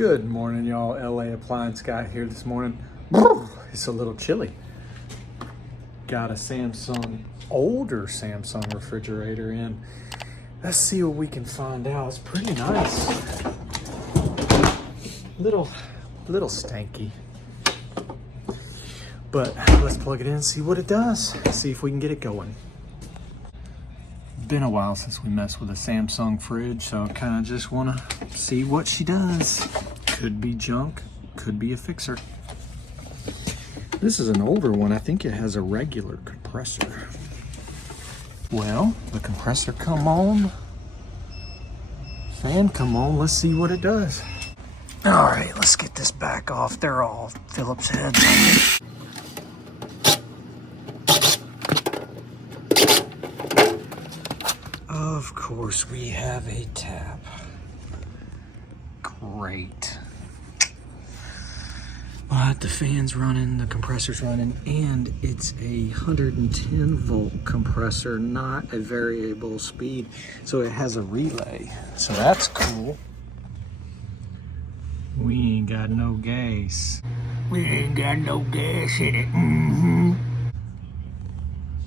Good morning, y'all. LA Appliance Guy here this morning. It's a little chilly. Got a older Samsung refrigerator in. Let's see what we can find out. It's pretty nice. Little stanky. But let's plug it in and see what it does. See if we can get it going. Been a while since we messed with a Samsung fridge, so I kind of just want to see what she does. Could be junk, could be a fixer. This is an older one. I think it has a regular compressor. Well, the compressor come on, fan come on. Let's see what it does. All right, let's get this back off. They're all Phillips heads. Of course, we have a tap. Great. But the fan's running, the compressor's running, and it's a 110 volt compressor, not a variable speed. So it has a relay. So that's cool. We ain't got no gas. We ain't got no gas in it. Mm-hmm.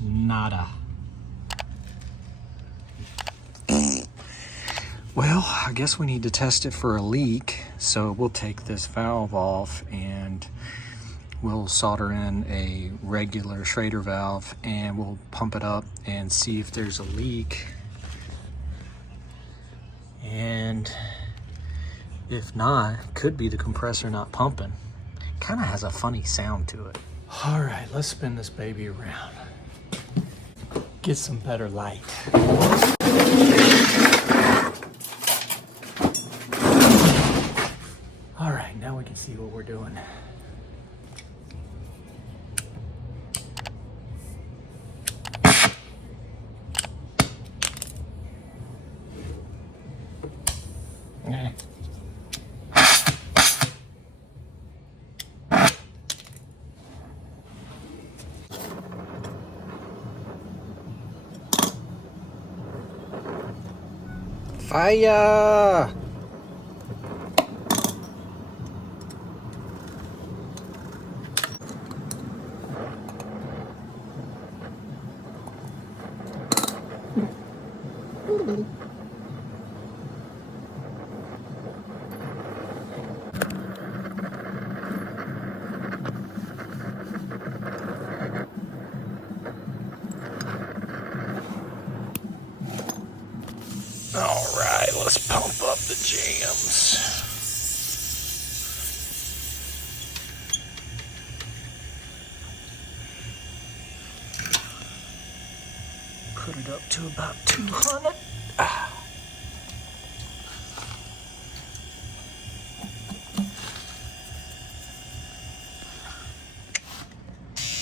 Nada. Well, I guess we need to test it for a leak. So we'll take this valve off and we'll solder in a regular Schrader valve and we'll pump it up and see if there's a leak. And if not, it could be the compressor not pumping. Kind of has a funny sound to it. All right, let's spin this baby around. Get some better light. All right, now we can see what we're doing. Okay. Fire! All right, let's pump up the jams. Put it up to about 200.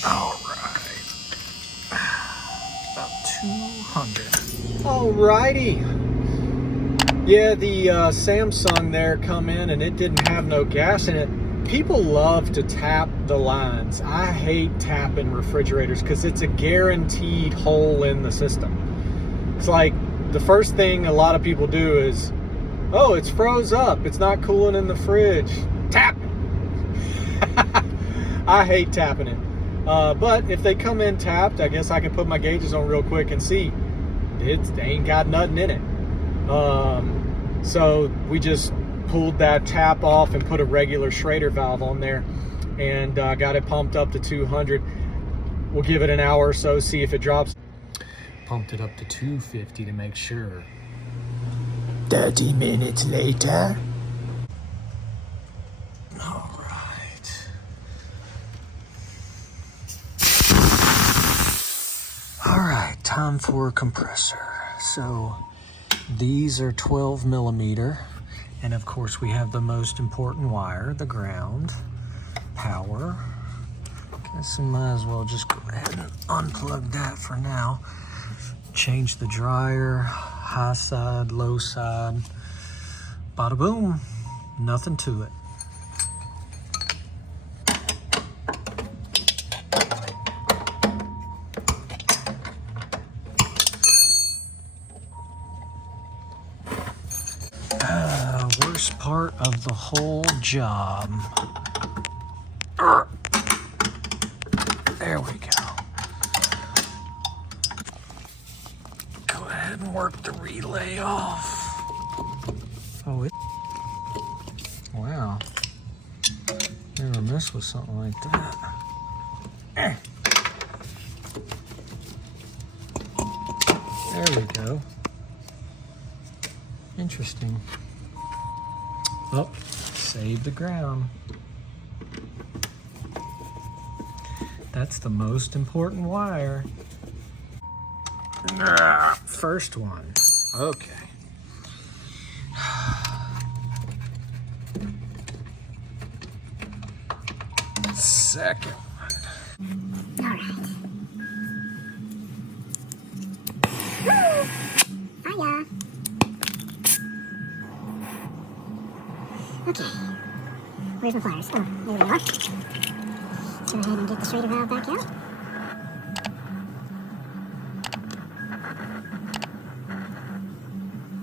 All right, about 200. All righty. Yeah, the Samsung there come in and it didn't have no gas in it. People love to tap the lines. I hate tapping refrigerators because it's a guaranteed hole in the system. It's like the first thing a lot of people do is, oh, it's froze up. It's not cooling in the fridge. Tap it. I hate tapping it. But if they come in tapped, I guess I can put my gauges on real quick and see. They ain't got nothing in it. So we just pulled that tap off and put a regular Schrader valve on there and got it pumped up to 200. We'll give it an hour or so, see if it drops. Pumped it up to 250 to make sure. 30 minutes later. All right. All right, time for a compressor. So these are 12 millimeter, and of course we have the most important wire, the ground, power. Guess we might as well just go ahead and unplug that for now. Change the dryer, high side, low side, bada boom, nothing to it. worst part of the whole job. There we go. Go ahead and work the relay off. Oh, wow. Never messed with something like that. There we go. Interesting. Oh, save the ground. That's the most important wire. First one. Okay. Second one. All right. Hiya. Okay. Where's my pliers? Oh, there they are. Go ahead and get the Schrader valve back out.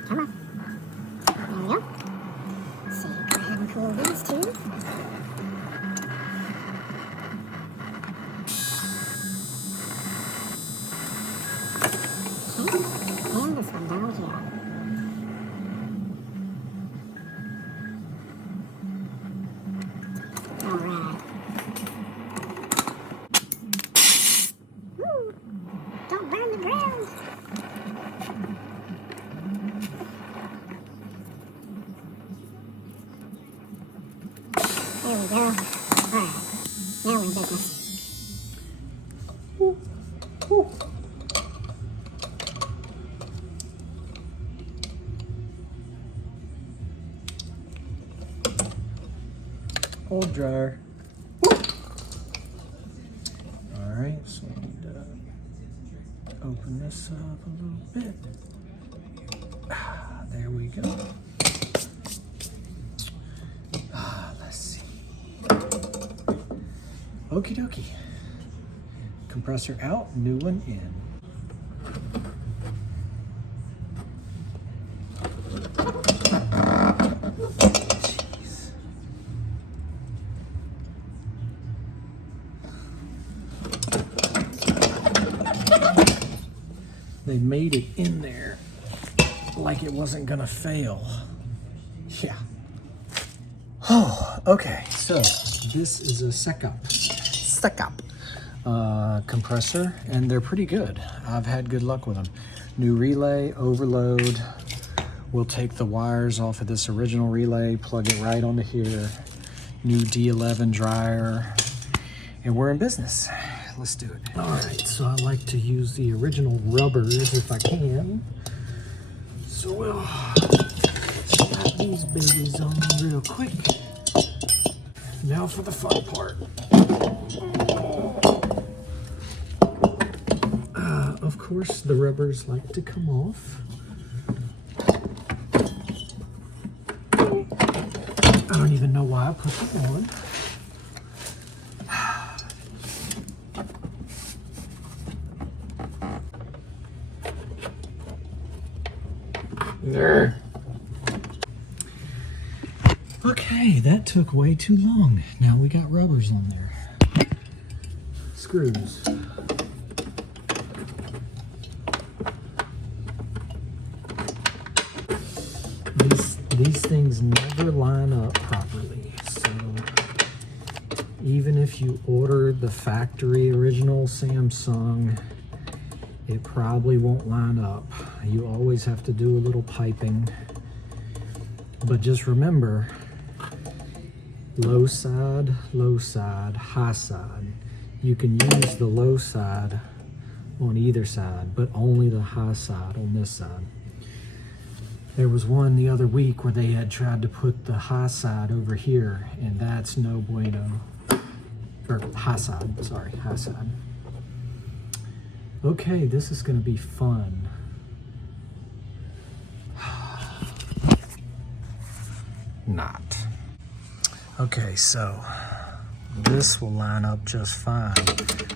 Come on. There we go. Let's see. Go ahead and cool these two. Okay. And this one down here. Alright. Woo! Don't burn the ground! There we go. Alright. Now we're in business. Ooh. Ooh. Old dryer. All right, so I need to open this up a little bit. There we go. Let's see. Okie dokie. Compressor out, new one in. They made it in there like it wasn't gonna fail. Yeah. Oh, okay. So this is a Secap compressor, and they're pretty good. I've had good luck with them. New relay, overload. We'll take the wires off of this original relay, plug it right onto here. New D11 dryer, and we're in business. Let's do it. All right, so I like to use the original rubbers if I can. So we'll slap these babies on real quick. Now for the fun part. Of course, the rubbers like to come off. I don't even know why I put them on. There. Okay, that took way too long. Now we got rubbers on there. Screws. These things never line up properly. So even if you order the factory original Samsung, it probably won't line up. You always have to do a little piping. But just remember, low side, high side. You can use the low side on either side, but only the high side on this side. There was one the other week where they had tried to put the high side over here, and that's no bueno. Or high side, sorry, high side. Okay, this is gonna be fun. Not. Okay, so this will line up just fine,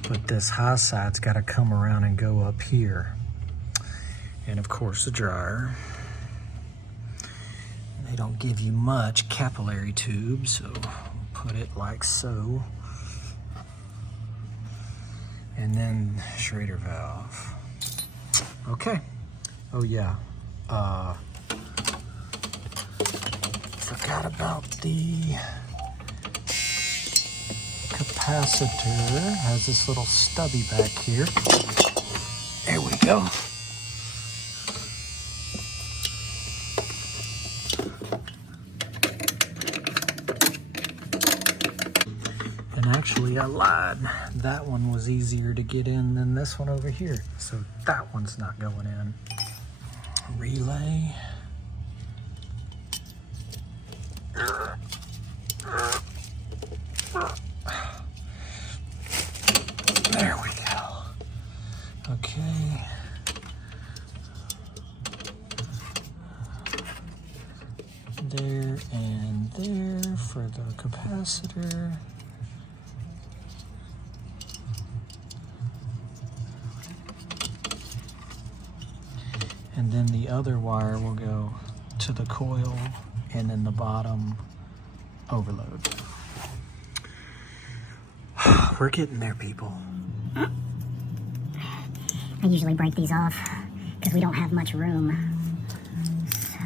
but this high side's gotta come around and go up here. And of course the dryer. They don't give you much capillary tube, so we'll put it like so. And then Schrader valve. Okay. Oh yeah. Forgot about the capacitor. Has this little stubby back here. There we go. And actually I lied. That one was easier to get in than this one over here. So that one's not going in. Relay. There we go. Okay. There and there for the capacitor. And then the other wire will go to the coil and then the bottom overload. We're getting there, people. I usually break these off because we don't have much room. So.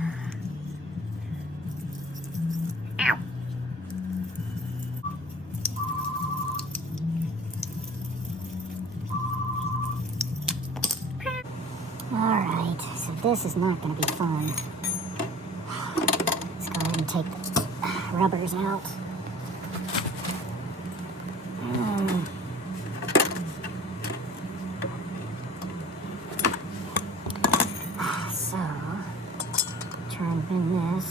Ow! Alright, so this is not going to be fun. Let's go ahead and take the rubbers out. So, try and bend this.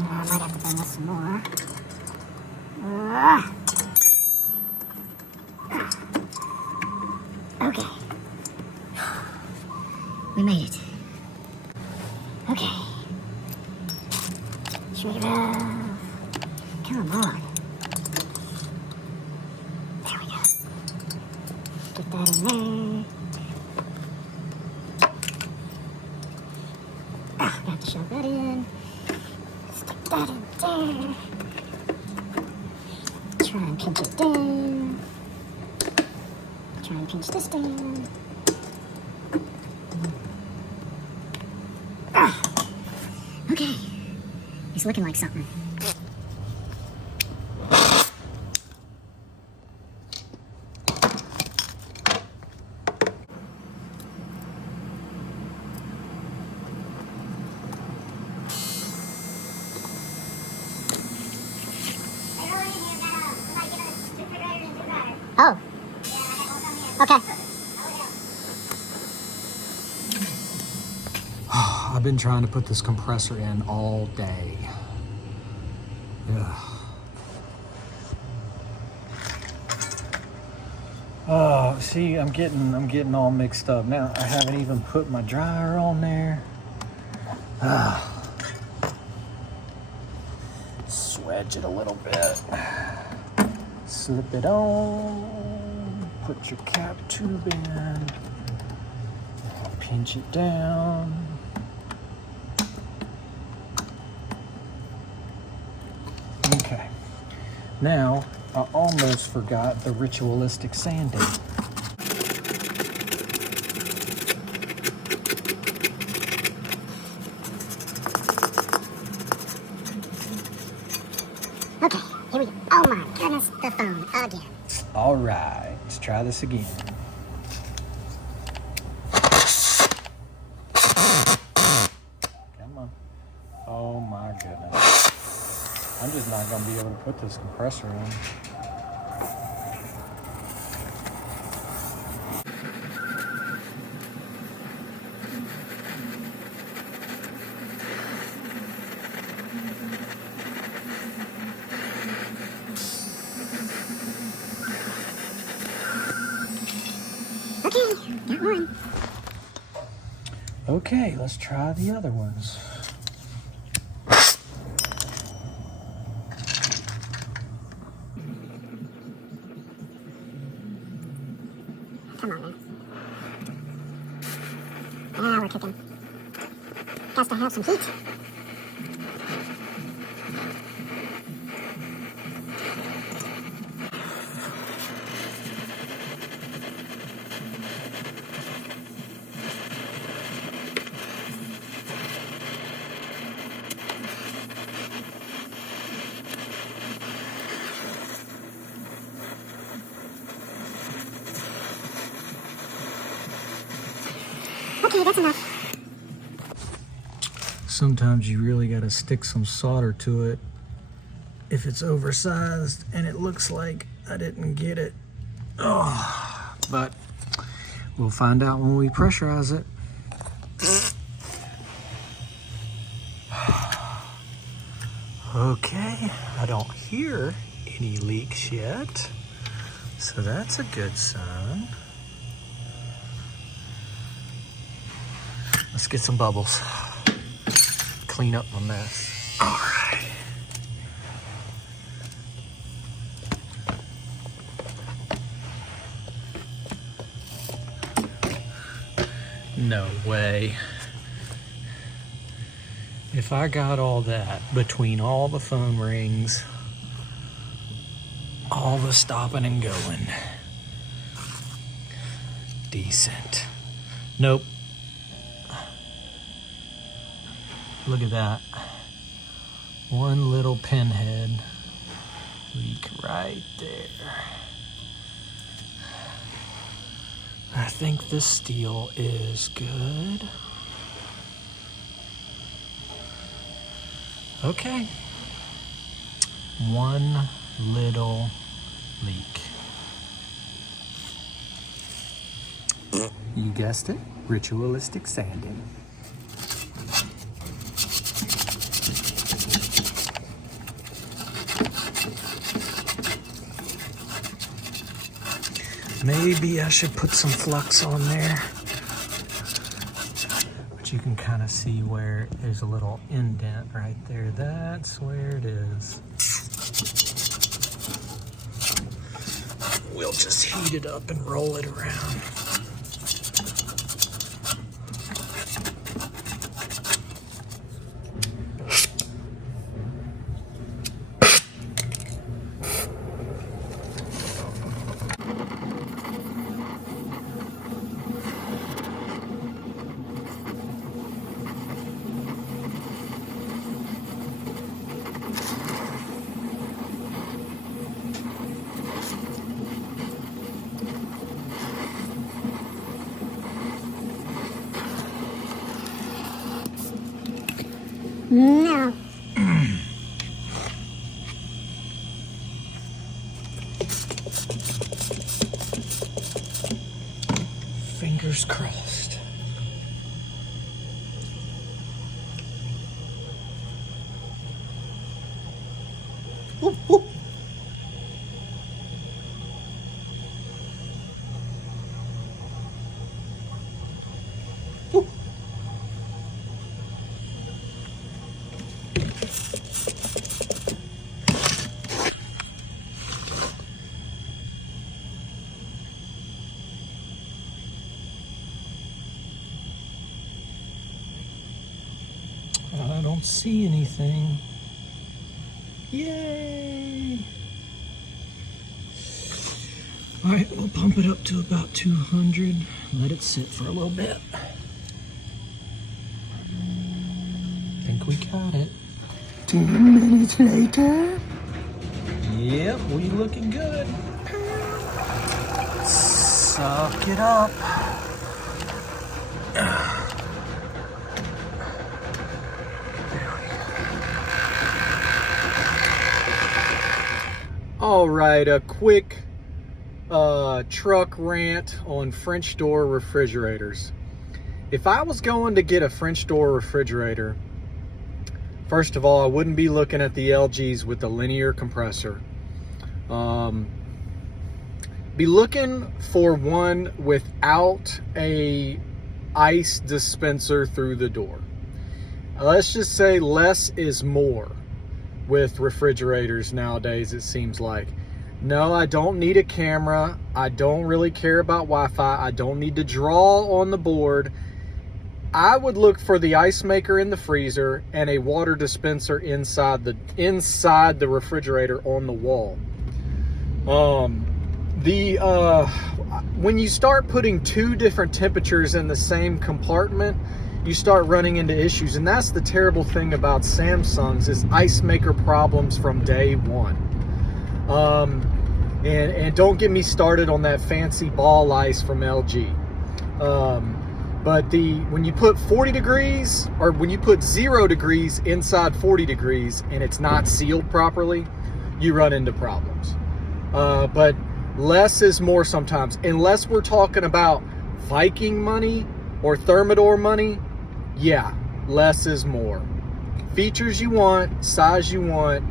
I might have to bend this some more. Okay. We made it. Okay. Schrader valve. Come on. There we go. Get that in there. Got to shove that in. Stick that in there. Try and pinch it down. Try and pinch this down. Okay. It's looking like something. Oh. Okay. I've been trying to put this compressor in all day. Yeah. Oh, see, I'm getting all mixed up now. I haven't even put my dryer on there. Swedge it a little bit. Slip it on. Put your cap tube in. Pinch it down. Okay. Now, I almost forgot the ritualistic sanding. Okay, here we go. Oh my goodness, the phone again. All right, let's try this again. Come on. Oh my goodness. I'm just not going to be able to put this compressor in. Okay, got one. Okay, let's try the other ones. has to have some heat. Okay, that's enough. Sometimes you really got to stick some solder to it if it's oversized and it looks like I didn't get it. Oh, but we'll find out when we pressurize it. Okay, I don't hear any leaks yet, so that's a good sign. Let's get some bubbles. Clean up my mess. All right. No way. If I got all that between all the phone rings, all the stopping and going, decent. Nope. Look at that. One little pinhead leak right there. I think this steel is good. Okay. One little leak. You guessed it, ritualistic sanding. Maybe I should put some flux on there. But you can kind of see where there's a little indent right there. That's where it is. We'll just heat it up and roll it around. No. Fingers crossed. Ooh, ooh. Ooh. I don't see anything. Yay! All right, we'll pump it up to about 200. Let it sit for a little bit. Think we got it. 10 minutes later. Yep, we looking good. Suck it up. All right, a quick truck rant on French door refrigerators. If I was going to get a French door refrigerator, first of all, I wouldn't be looking at the LGs with the linear compressor. Be looking for one without a ice dispenser through the door. Let's just say less is more with refrigerators nowadays, it seems like. No, I don't need a camera. I don't really care about Wi-Fi. I don't need to draw on the board. I would look for the ice maker in the freezer and a water dispenser inside the refrigerator on the wall. When you start putting two different temperatures in the same compartment, you start running into issues. And that's the terrible thing about Samsungs, is ice maker problems from day one. And don't get me started on that fancy ball ice from LG. But when you put 40 degrees, or when you put 0 degrees inside 40 degrees and it's not sealed properly, you run into problems. But less is more sometimes, unless we're talking about Viking money or Thermador money. Yeah, less is more. Features you want, size you want,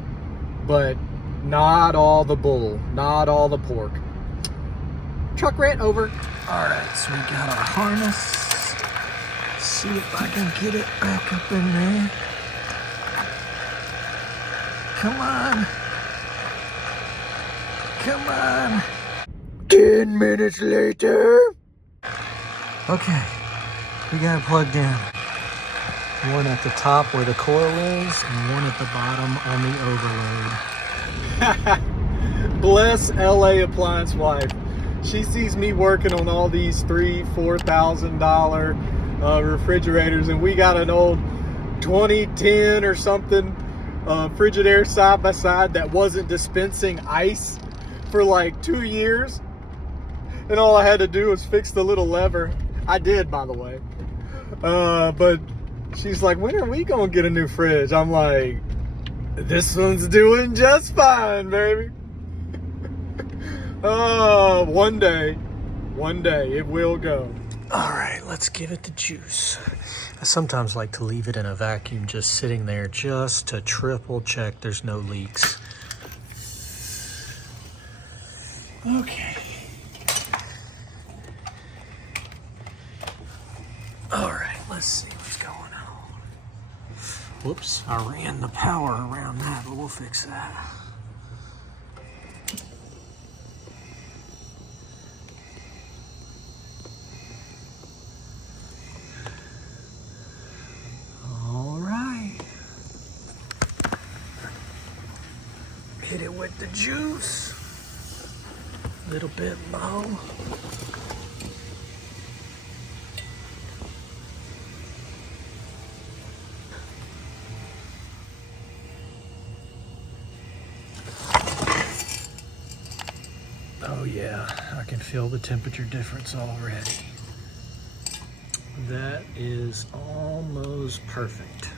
but not all the bull, not all the pork. Truck rant over. All right, so we got our harness. See if I can get it back up in there. Come on. Come on. 10 minutes later. Okay, we got it plugged in. One at the top where the coil is, and one at the bottom on the overload. Bless LA Appliance wife. She sees me working on all these $3,000-$4,000 refrigerators, and we got an old 2010 or something Frigidaire side by side that wasn't dispensing ice for like 2 years, and all I had to do was fix the little lever. I did, by the way. But she's like, when are we gonna get a new fridge? I'm like, this one's doing just fine, baby. Oh, one day it will go. All right, let's give it the juice. I sometimes like to leave it in a vacuum just sitting there just to triple check there's no leaks. Okay. All right, let's see what's going on. Whoops, I ran the power around that, but we'll fix that. All right. Hit it with the juice. A little bit low. Oh yeah, I can feel the temperature difference already. That is almost perfect.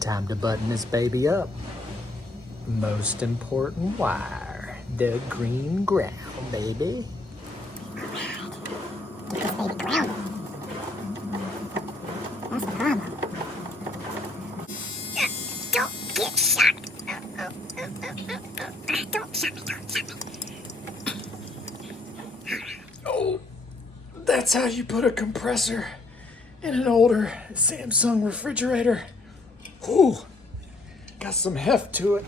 Time to button this baby up. Most important wire, the green ground, baby. Get this baby grounded. That's the problem. Don't get shot. Don't shot me, don't shot me. Oh, that's how you put a compressor in an older Samsung refrigerator. Whew, got some heft to it.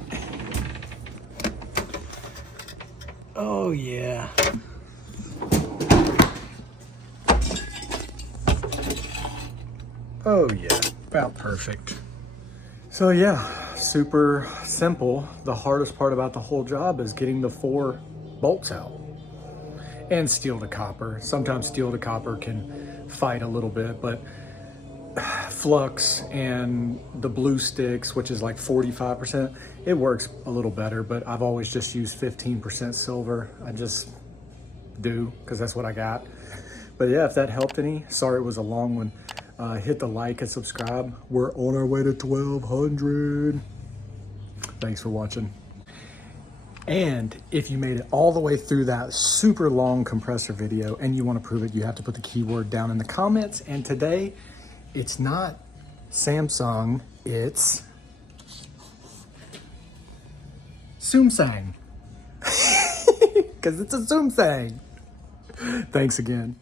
Oh yeah. Oh yeah, about perfect. So yeah, super simple. The hardest part about the whole job is getting the 4 bolts out. And steel to copper. Sometimes steel to copper can fight a little bit, but flux and the blue sticks, which is like 45%, it works a little better, but I've always just used 15% silver. I just do, because that's what I got. But yeah, if that helped any, sorry it was a long one. Hit the like and subscribe. We're on our way to 1,200. Thanks for watching. And if you made it all the way through that super long compressor video and you want to prove it, you have to put the keyword down in the comments. And today, it's not Samsung, it's Samsung. Because it's a Samsung. Thanks again.